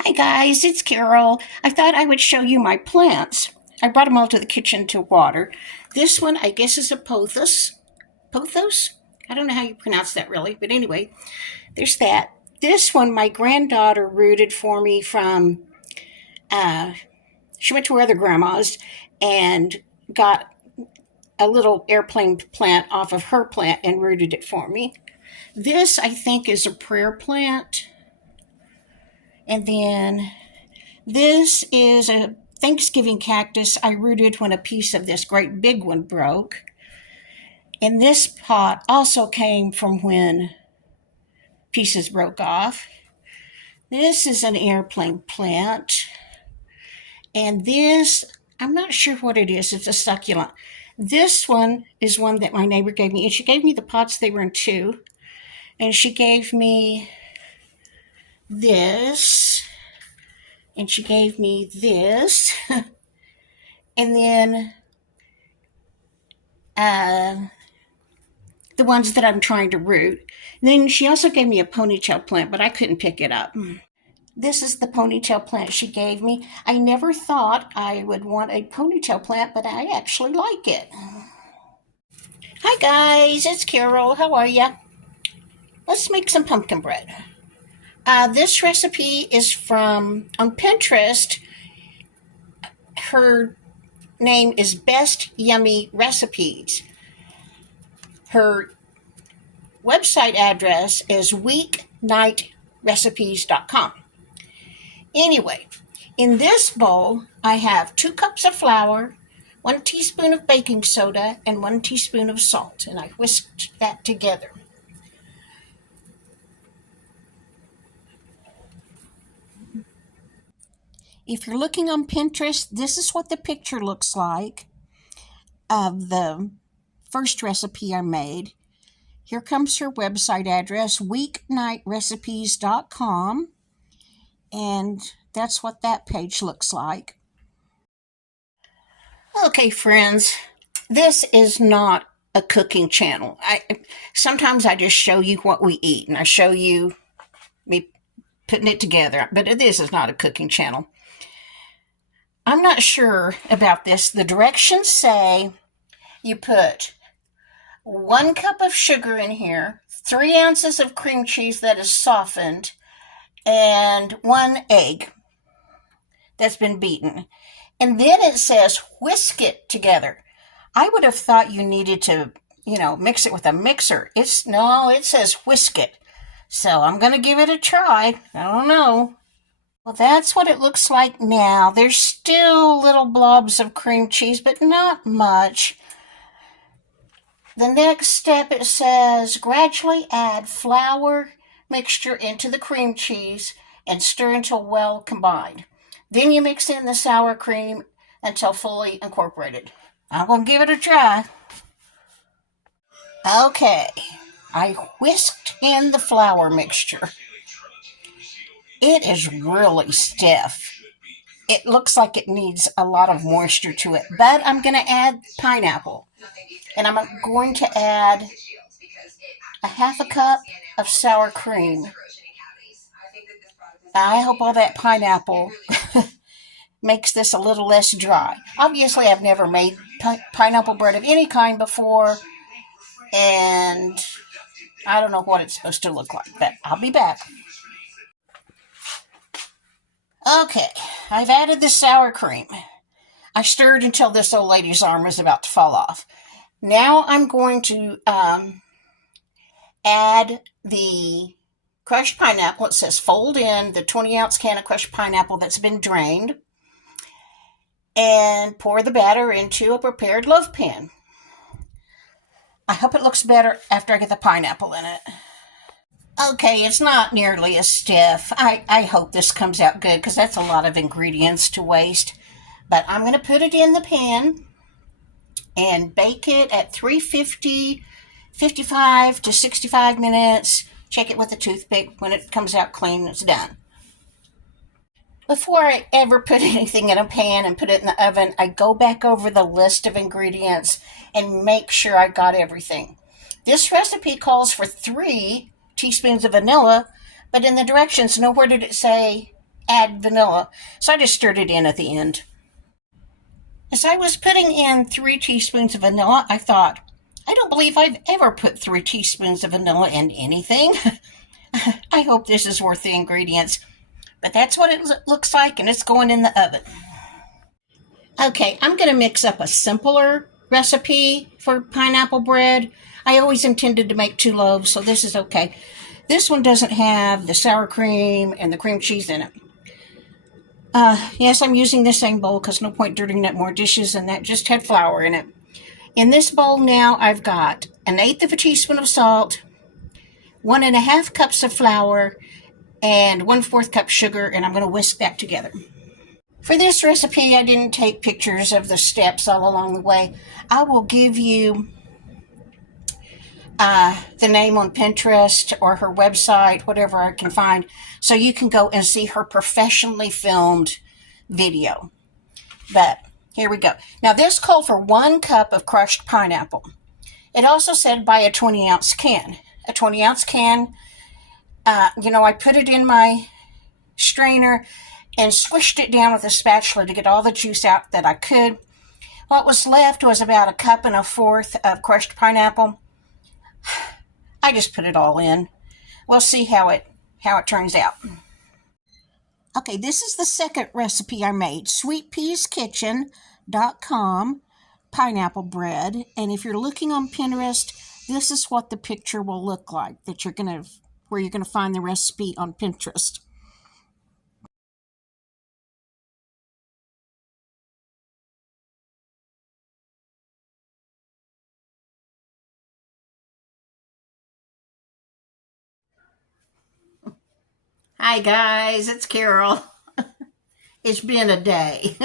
Hi guys, it's Carol. I thought I would show you my plants. I brought them all to the kitchen to water. This one, I guess, is a pothos. Pothos? I don't know how you pronounce that really, but anyway, there's that. This one, my granddaughter rooted for me from, uh, she went to her other grandma's and got a little airplane plant off of her plant and rooted it for me. This, I think, is a prayer plant. And then this is a Thanksgiving cactus I rooted when a piece of this great big one broke. And this pot also came from when pieces broke off. This is an airplane plant. And this, I'm not sure what it is. It's a succulent. This one is one that my neighbor gave me. And she gave me the pots, they were in two. And she gave me this. And she gave me this. And then the ones that I'm trying to root. And then she also gave me a ponytail plant, but I couldn't pick it up. This is the ponytail plant she gave me. I never thought I would want a ponytail plant, but I actually like it. Hi guys, it's Carol. How are ya? Let's make some pumpkin bread. This recipe is from, on Pinterest, her name is Best Yummy Recipes. Her website address is weeknightrecipes.com. Anyway, in this bowl, I have 2 cups of flour, 1 teaspoon of baking soda, and 1 teaspoon of salt, and I whisked that together. If you're looking on Pinterest, this is what the picture looks like of the first recipe I made. Here comes her website address, weeknightrecipes.com, and that's what that page looks like. Okay, friends, this is not a cooking channel. Sometimes I just show you what we eat, and I show you me putting it together, but this is not a cooking channel. I'm not sure about this. The directions say you put 1 cup of sugar in here, 3 ounces of cream cheese that is softened, and 1 egg that's been beaten. And then it says whisk it together. I would have thought you needed to, mix it with a mixer. It says whisk it. So I'm going to give it a try. I don't know. Well, that's what it looks like now. There's still little blobs of cream cheese, but not much. The next step, it says, gradually add flour mixture into the cream cheese and stir until well combined. Then you mix in the sour cream until fully incorporated. I'm going to give it a try. Okay, I whisked in the flour mixture. It is really stiff. It looks like it needs a lot of moisture to it, but I'm going to add pineapple. And I'm going to add a 1/2 cup of sour cream. I hope all that pineapple makes this a little less dry. Obviously, I've never made pineapple bread of any kind before, and I don't know what it's supposed to look like, but I'll be back. Okay, I've added the sour cream. I stirred until this old lady's arm was about to fall off. Now I'm going to add the crushed pineapple. It says fold in the 20-ounce can of crushed pineapple that's been drained, and pour the batter into a prepared loaf pan. I hope it looks better after I get the pineapple in it. Okay, it's not nearly as stiff. I hope this comes out good because that's a lot of ingredients to waste. But I'm going to put it in the pan and bake it at 350, 55 to 65 minutes. Check it with a toothpick. When it comes out clean, it's done. Before I ever put anything in a pan and put it in the oven, I go back over the list of ingredients and make sure I got everything. This recipe calls for 3 teaspoons of vanilla, but in the directions, nowhere did it say add vanilla. So I just stirred it in at the end. As I was putting in 3 teaspoons of vanilla, I thought, I don't believe I've ever put 3 teaspoons of vanilla in anything. I hope this is worth the ingredients. But that's what it looks like, and it's going in the oven. Okay, I'm going to mix up a simpler recipe for pineapple bread. I always intended to make 2 loaves, so this is okay. This one doesn't have the sour cream and the cream cheese in it. Yes, I'm using the same bowl because no point dirtying up more dishes, and that just had flour in it. In this bowl now, I've got 1/8 of a teaspoon of salt, 1.5 cups of flour, and 1/4 cup sugar, and I'm going to whisk that together. For this recipe, I didn't take pictures of the steps all along the way. I will give you the name on Pinterest or her website, whatever I can find, so you can go and see her professionally filmed video. But here we go. Now, this called for 1 cup of crushed pineapple. It also said buy a 20-ounce can. A 20-ounce can, I put it in my strainer and squished it down with a spatula to get all the juice out that I could. What was left was about 1.25 cups of crushed pineapple. I just put it all in. We'll see how it turns out. Okay, this is the second recipe I made. sweetpeaskitchen.com pineapple bread. And if you're looking on Pinterest, this is what the picture will look like where you're gonna find the recipe on Pinterest. Hi guys, it's Carol. It's been a day.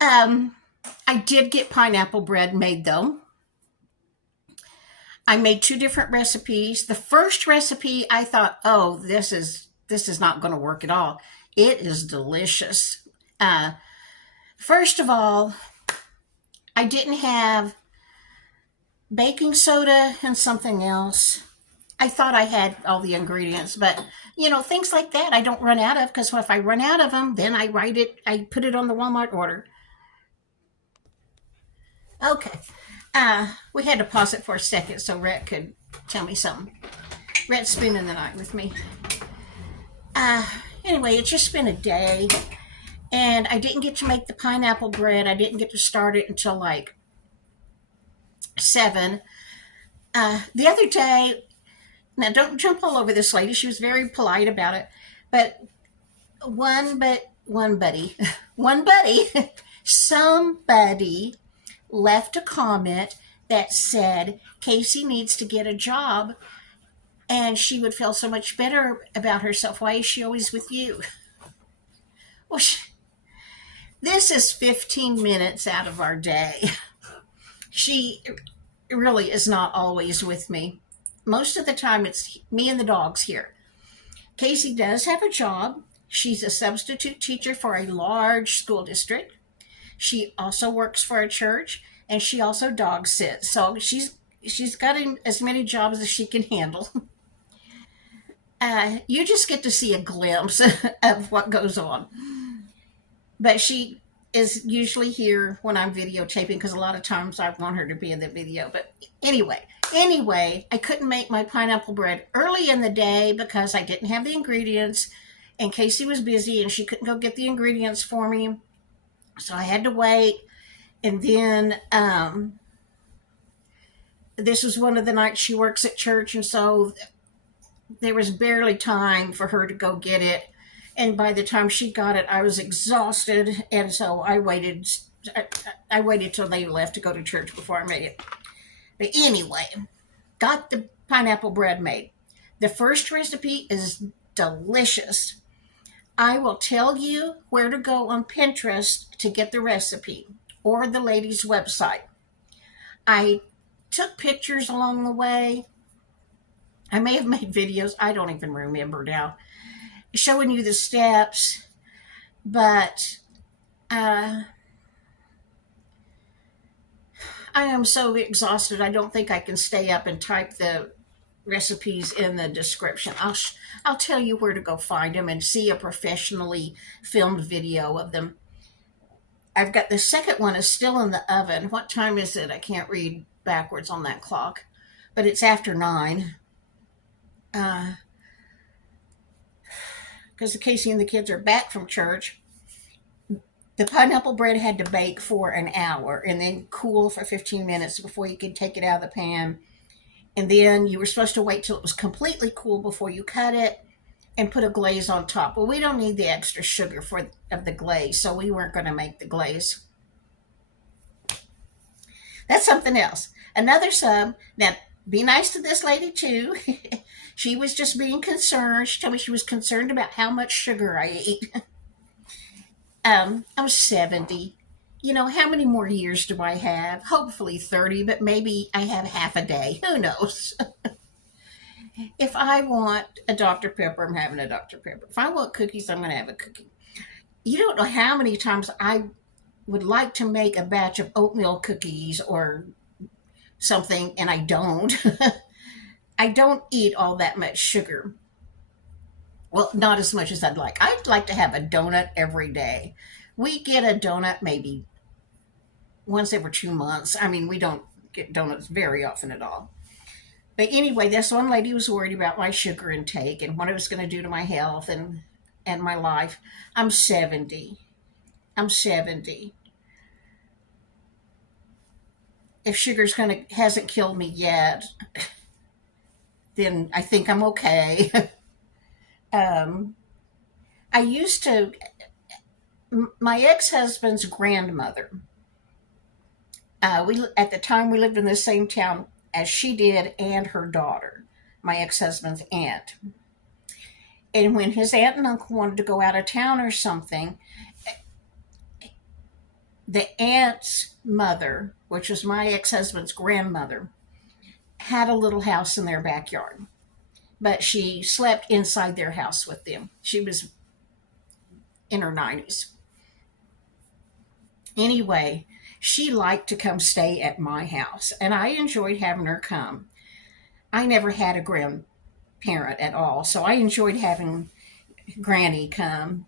I did get pineapple bread made though. I made 2 different recipes. The first recipe, I thought, oh, this is not going to work at all. It is delicious. First of all, I didn't have baking soda and something else. I thought I had all the ingredients, but things like that I don't run out of, because if I run out of them, then I put it on the Walmart order. Okay. We had to pause it for a second so Rhett could tell me something. Rhett's spending the night with me. Anyway, it's just been a day, and I didn't get to make the pineapple bread. I didn't get to start it until like 7. The other day, now don't jump all over this lady. She was very polite about it, but one buddy, somebody left a comment that said Casey needs to get a job and she would feel so much better about herself. Why is she always with you? Well, this is 15 minutes out of our day. She really is not always with me. Most of the time it's me and the dogs here. Casey does have a job. She's a substitute teacher for a large school district. She also works for a church, and she also dog sits. So she's got as many jobs as she can handle. You just get to see a glimpse of what goes on. But she is usually here when I'm videotaping, because a lot of times I want her to be in the video. But anyway, I couldn't make my pineapple bread early in the day because I didn't have the ingredients, and Casey was busy and she couldn't go get the ingredients for me. So I had to wait. And then this was one of the nights she works at church, and so there was barely time for her to go get it. And by the time she got it, I was exhausted, and so I waited till they left to go to church before I made it. But anyway, got the pineapple bread made. The first recipe is delicious. I will tell you where to go on Pinterest to get the recipe, or the lady's website. I took pictures along the way. I may have made videos. I don't even remember now, showing you the steps. But I am so exhausted. I don't think I can stay up and type the recipes in the description. I'll tell you where to go find them and see a professionally filmed video of them. I've got the second one is still in the oven. What time is it? I can't read backwards on that clock, but it's after 9. Because Casey and the kids are back from church. The pineapple bread had to bake for an hour and then cool for 15 minutes before you could take it out of the pan. And then you were supposed to wait till it was completely cool before you cut it and put a glaze on top. Well, we don't need the extra sugar of the glaze, so we weren't going to make the glaze. That's something else. Another sub. Now, be nice to this lady too. She was just being concerned. She told me she was concerned about how much sugar I ate. I was 70. How many more years do I have? Hopefully 30, but maybe I have half a day. Who knows? If I want a Dr. Pepper, I'm having a Dr. Pepper. If I want cookies, I'm going to have a cookie. You don't know how many times I would like to make a batch of oatmeal cookies or something, and I don't. I don't eat all that much sugar. Well, not as much as I'd like. I'd like to have a donut every day. We get a donut maybe once every 2 months. I mean, we don't get donuts very often at all. But anyway, this one lady was worried about my sugar intake and what it was going to do to my health and my life. I'm 70. If hasn't killed me yet, then I think I'm okay. I used to, my ex-husband's grandmother, at the time we lived in the same town as she did and her daughter, my ex-husband's aunt. And when his aunt and uncle wanted to go out of town or something, the aunt's mother, which was my ex-husband's grandmother, had a little house in their backyard. But she slept inside their house with them. She was in her 90s. Anyway, she liked to come stay at my house, and I enjoyed having her come. I never had a grandparent at all, so I enjoyed having Granny come,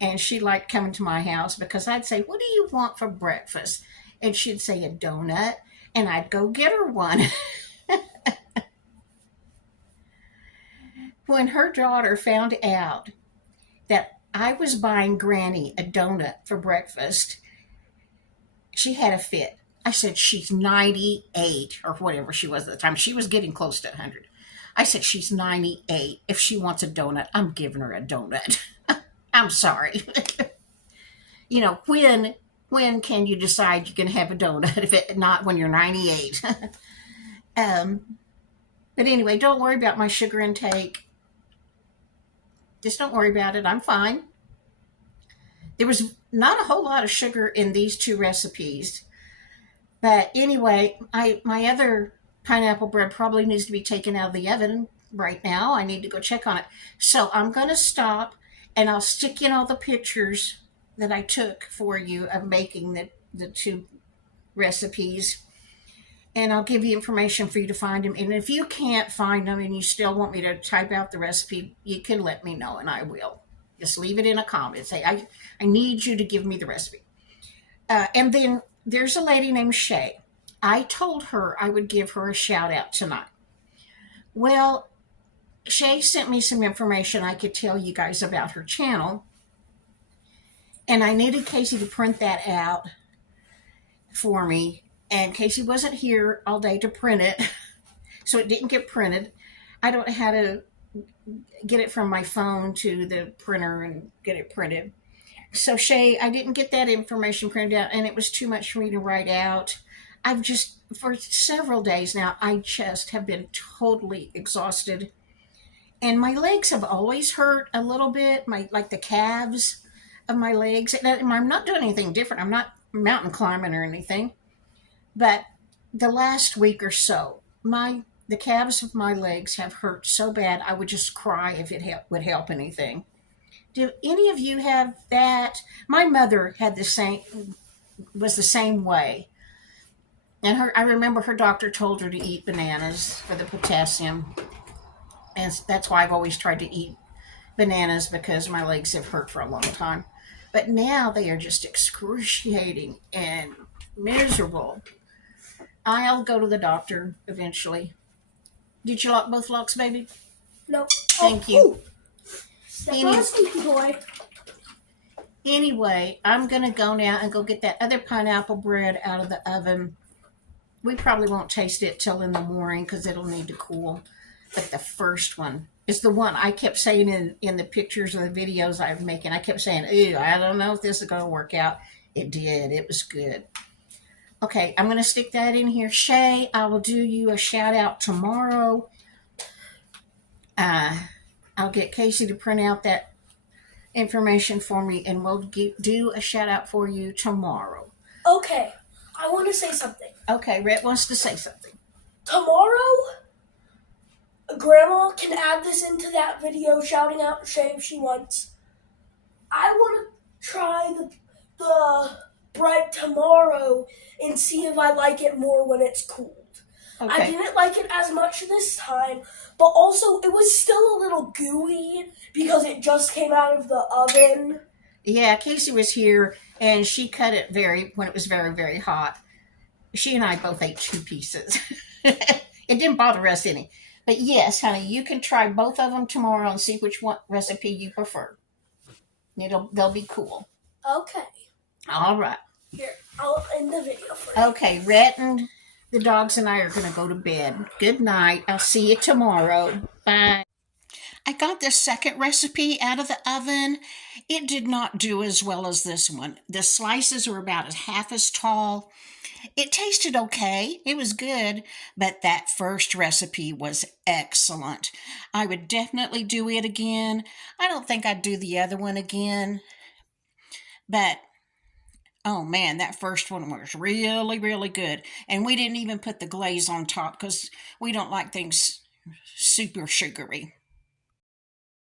and she liked coming to my house because I'd say, "What do you want for breakfast?" And she'd say, "A donut," and I'd go get her one. When her daughter found out that I was buying Granny a donut for breakfast, she had a fit. I said, "She's 98 or whatever she was at the time. She was getting close to 100. I said, "She's 98. If she wants a donut, I'm giving her a donut." I'm sorry. When can you decide you can have a donut if it not when you're 98? But anyway, don't worry about my sugar intake. Just don't worry about it. I'm fine. There was not a whole lot of sugar in these two recipes. But anyway, my other pineapple bread probably needs to be taken out of the oven right now. I need to go check on it. So I'm going to stop, and I'll stick in all the pictures that I took for you of making the two recipes. And I'll give you information for you to find them. And if you can't find them and you still want me to type out the recipe, you can let me know, and I will. Just leave it in a comment. Say, I need you to give me the recipe. And then there's a lady named Shay. I told her I would give her a shout out tonight. Well, Shay sent me some information I could tell you guys about her channel. And I needed Casey to print that out for me. And Casey wasn't here all day to print it, so it didn't get printed. I don't know how to get it from my phone to the printer and get it printed. So Shay, I didn't get that information printed out, and it was too much for me to write out. I've just, for several days now, I just have been totally exhausted. And my legs have always hurt a little bit, like the calves of my legs. And I'm not doing anything different. I'm not mountain climbing or anything. But the last week or so, the calves of my legs have hurt so bad I would just cry if it would help anything. Do any of you have that? My mother was the same way. And I remember her doctor told her to eat bananas for the potassium. And that's why I've always tried to eat bananas because my legs have hurt for a long time. But now they are just excruciating and miserable. I'll go to the doctor eventually. Did you lock both locks, baby? No. Thank you. Squeaky boy. Anyway, I'm going to go now and go get that other pineapple bread out of the oven. We probably won't taste it till in the morning because it'll need to cool. But the first one is the one I kept saying in the pictures or the videos I was making. I kept saying, "Ooh, I don't know if this is going to work out." It did. It was good. Okay, I'm going to stick that in here. Shay, I will do you a shout out tomorrow. I'll get Casey to print out that information for me, and we'll do a shout out for you tomorrow. Okay, I want to say something. Okay, Rhett wants to say something. Tomorrow, Grandma can add this into that video, shouting out Shay if she wants. I want to try the bread tomorrow and see if I like it more when it's cooled. Okay. I didn't like it as much this time, but also it was still a little gooey because it just came out of the oven. Yeah, Casey was here and she cut it when it was very, very hot. She and I both ate 2 pieces. It didn't bother us any. But yes, honey, you can try both of them tomorrow and see which one recipe you prefer. They'll be cool. Okay. All right. Here, I'll end the video for you. Okay, Rhett and the dogs and I are going to go to bed. Good night. I'll see you tomorrow. Bye. I got the second recipe out of the oven. It did not do as well as this one. The slices were about half as tall. It tasted okay. It was good, but that first recipe was excellent. I would definitely do it again. I don't think I'd do the other one again, but oh man, that first one was really, really good. And we didn't even put the glaze on top because we don't like things super sugary.